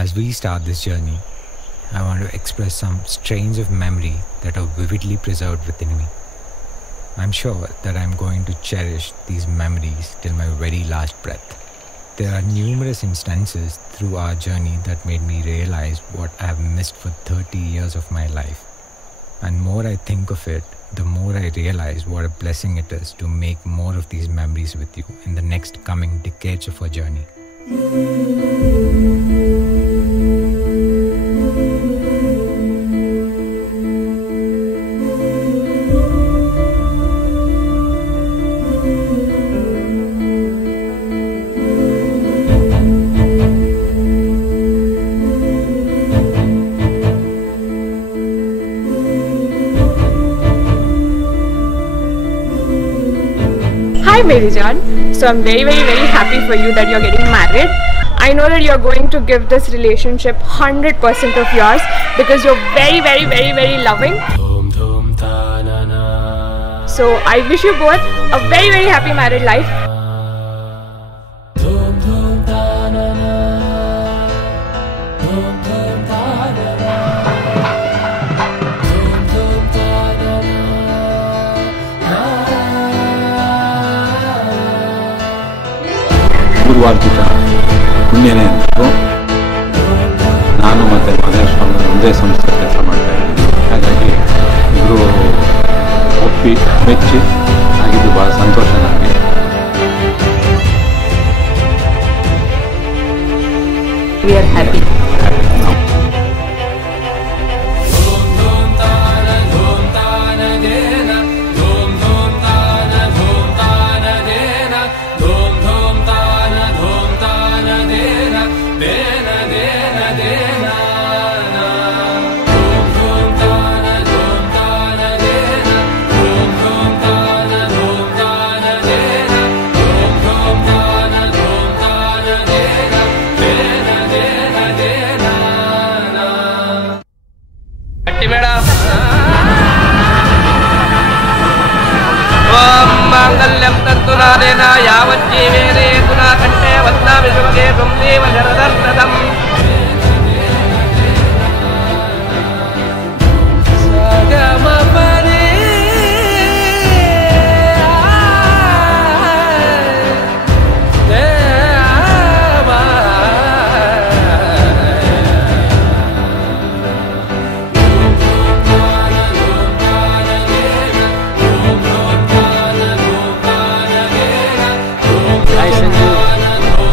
As we start this journey, I want to express some strains of memory that are vividly preserved within me. I'm sure that I'm going to cherish these memories till my very last breath. There are numerous instances through our journey that made me realize what I have missed for 30 years of my life. And more I think of it, the more I realize what a blessing it is to make more of these memories with you in the next coming decades of our journey. Hi Merijan, so I'm very happy for you that you're getting married. I know that you're going to give this relationship 100% of yours because you're very loving. So I wish you both a very happy married life. ಗುರುವಾರ್ಜಿತ ಪುಣ್ಯನೇ ಅಂದರು. ನಾನು ಮತ್ತು ಮಹದೇಶ್ವರ ಒಂದೇ ಸಂಸ್ಥೆ ಕೆಲಸ ಮಾಡ್ತಾ ಇದ್ದೀನಿ. ಹಾಗಾಗಿ ಇಬ್ಬರು ಒಪ್ಪಿ ಮೆಚ್ಚಿ ಆಗಿದ್ದು ಭಾಳ ಸಂತೋಷ ನನಗೆ. We are happy. मांगल्यं तन्तुनानेन यावज्जीवेने पुनः कण्ठे वत्नामि शुभगे त्वं देव शरदर्शदम्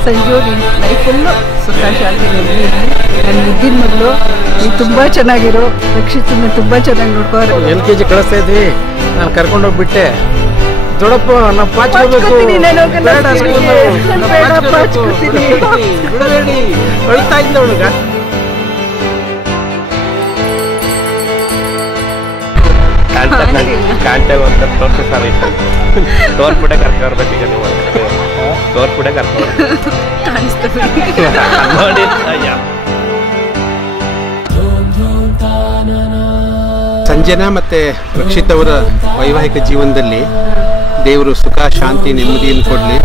ಸಂಜು ನೀನು ಲೈಫಲ್ಲೂ ಸುಖ ಶಾಂತಿ ನೆಮ್ಮದಿ. ನನ್ನ ಮುದ್ದಿನ ಮಗಳು ನೀನು ತುಂಬ ಚೆನ್ನಾಗಿರೋ, ರಕ್ಷಿತನ ತುಂಬ ಚೆನ್ನಾಗಿ ನೋಡ್ಕೋರು. LKG ಕಳಿಸ್ತಾ ಇದ್ವಿ, ನಾನು ಕರ್ಕೊಂಡೋಗ್ಬಿಟ್ಟೆ. ದೊಡ್ಡಪ್ಪ ನಮ್ಮ ಪಾಚ್ಕೋಬೇಕು, ಬಿಡಬೇಡಿ ಅಳ್ತಾ ಇದ್ದ ಹುಡುಗ. ಕಾಂಟೆ ಒಂದು ಪ್ರೊಸೆಸರ್ ಐತೆ, ತೋರ್ಬಿಟ್ಟೆ ಕರ್ಕೊರ್ಬೇಕೀಗ ನೀವು, ತೋರ್ಬಿಟ್ಟೆ ಕರ್ಕೊಂಡು ನೋಡಿ. ಸಂಜನಾ ಮತ್ತು ರಕ್ಷಿತ್ ಅವರ ವೈವಾಹಿಕ ಜೀವನದಲ್ಲಿ ದೇವರು ಸುಖ ಶಾಂತಿ ನೆಮ್ಮದಿಯನ್ನು ಕೊಡಲಿ.